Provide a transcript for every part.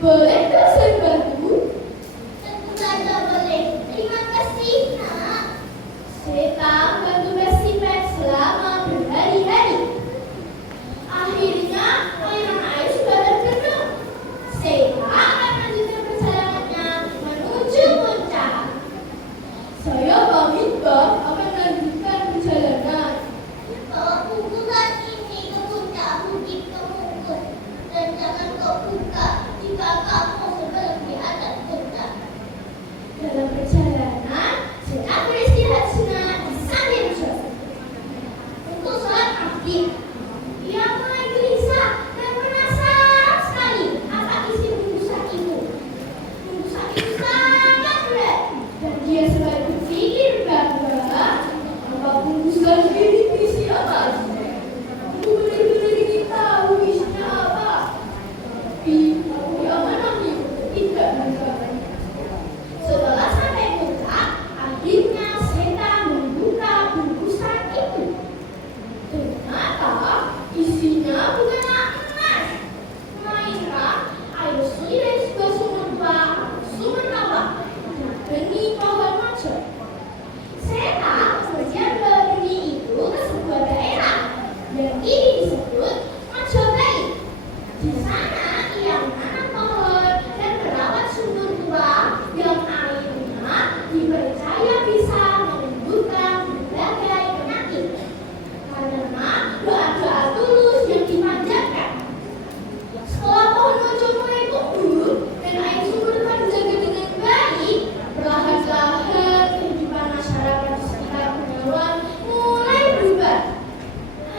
Bolehkah saya bantu? Tentu saja boleh. Terima kasih, Nak. Seta membantu Pesimet selama berhari-hari. Akhirnya aliran air sudah terpenuh. Seta akan melanjutkan perjalanannya menuju puncak. Saya pamit, Pak, akan melanjutkan perjalanan. Bawa bungkusan ini ke puncak Bukit Kemungkut. Dan jangan kau buka jika kamu sebelum di atas puncak. Dalam perjalanan, Seta beristirahat sejenak di sambil jalan. Untuk sholat maghrib, ia mulai gelisah dan penasaran sekali apa isi bungkusan itu. Bungkusan itu sangat berat. Dan dia selalu berpikir bahwa apa bungkusan ini isi apa? Aku benar-benar ingin tahu isinya apa. Tapi aku yang mana nih tidak mengetahui. Setelah sampai puncak, akhirnya Seta membuka bungkusan itu. Ternyata isinya bukanlah emas, melainkan air suri dari sebuah sumur rawa dan benih pohon maca. Seta kemudian membawa benih itu ke sebuah daerah yang ini disebut Majapahit. Di sana ia menanam pohon dan merawat sumur tua yang airnya dipercaya bisa menyembuhkan berbagai penyakit karena doa-doa tulus yang dipanjatkan. Setelah pohon mojo mulai tumbuh dan air sumur telah dijaga dengan baik, perlahan-lahan kehidupan masyarakat di sekitar Bengawan mulai berubah.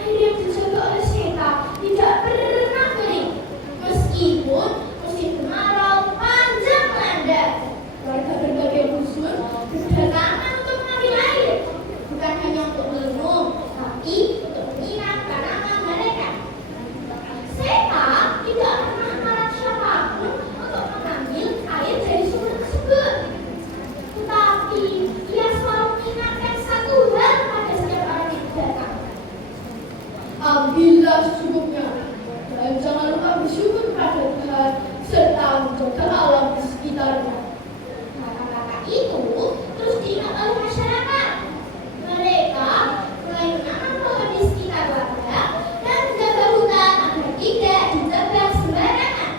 Air yang dijaga oleh Seta tidak pernah kering, meskipun musim kemarau panjang melanda. Warga berbagai dusun Berdatangan untuk mengambil air, bukan hanya untuk minum, tapi untuk menyiram tanaman mereka. Seta tidak pernah melarang siapapun untuk mengambil air dari sumur tersebut. Tetapi ia selalu mengingatkan satu hal pada setiap orang yang datang. ambillah secukupnya dan jangan lupa bersyukur kepada Tuhan serta menjaga alam di sekitarnya. Kata-kata itu terus diingat oleh masyarakat. Mereka mulai menanam pohon di sekitar ladang dan menjaga hutan agar tidak ditebang sembarangan.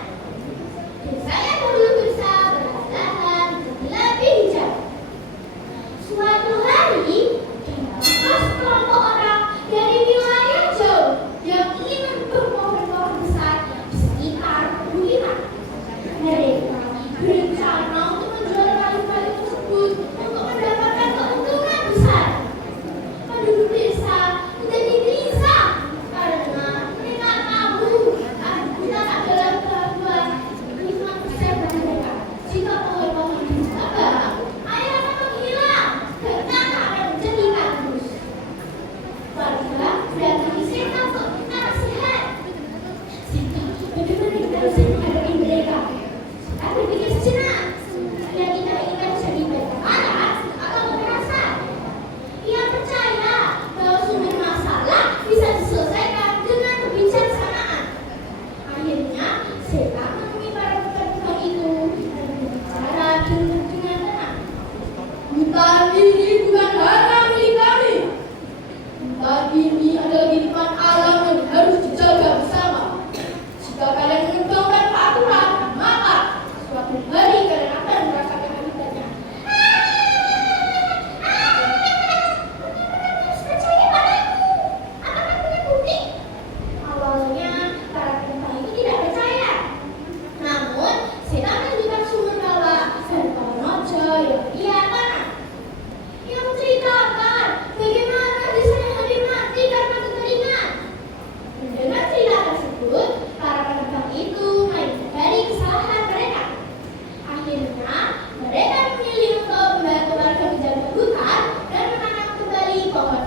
Desa yang dulu bersah perlahan-lahan menjadi lebih hijau. Suatu hari, datanglah sekelompok orang dari wilayah jauh yang ingin menebang pohon-pohon besar di sekitar perbukitan. Mereka berencana untuk menjual kayu-kayu tersebut untuk mendapatkan keuntungan besar. Penduduk desa menjadi gelisah karena mereka tahu hutan adalah gangguan lingkungan kesehatan mereka. Jika pohon-pohon ditebang, air akan menghilang dan tanah akan menjadi tandus. Warga mendatangi Seta untuk minta nasihat. Seta, bagaimana kita bisa menghadapi mereka? Seta berpikir sejenak. Ia tidak ingin jadi mereka marah atau kekerasan. Ia percaya bahwa sumber masalah bisa diselesaikan dengan kebijaksanaan. Akhirnya, Seta menemui para tukang itu dan berbicara dengan tenang. Hutan ini bukan hanya milik kami. Hutan ini adalah kehidupan alam yang harus dijaga bersama. Jika kalian mengembangkan peraturan, maka suatu hari kalian akan merasakan akibatnya. Percaya padaku. Apakah punya bukti? Awalnya para penumpang itu tidak percaya. Namun, Seta menunjukkan sumur rawa dan pohon mojo yang ia tanam. Ia menceritakan bagaimana desanya hampir mati karena kekeringan. Mendengar cerita tersebut, para penumpang itu mulai menyadari kesalahan mereka. Akhirnya, mereka memilih untuk membantu warga menjaga hutan dan menanam kembali pohon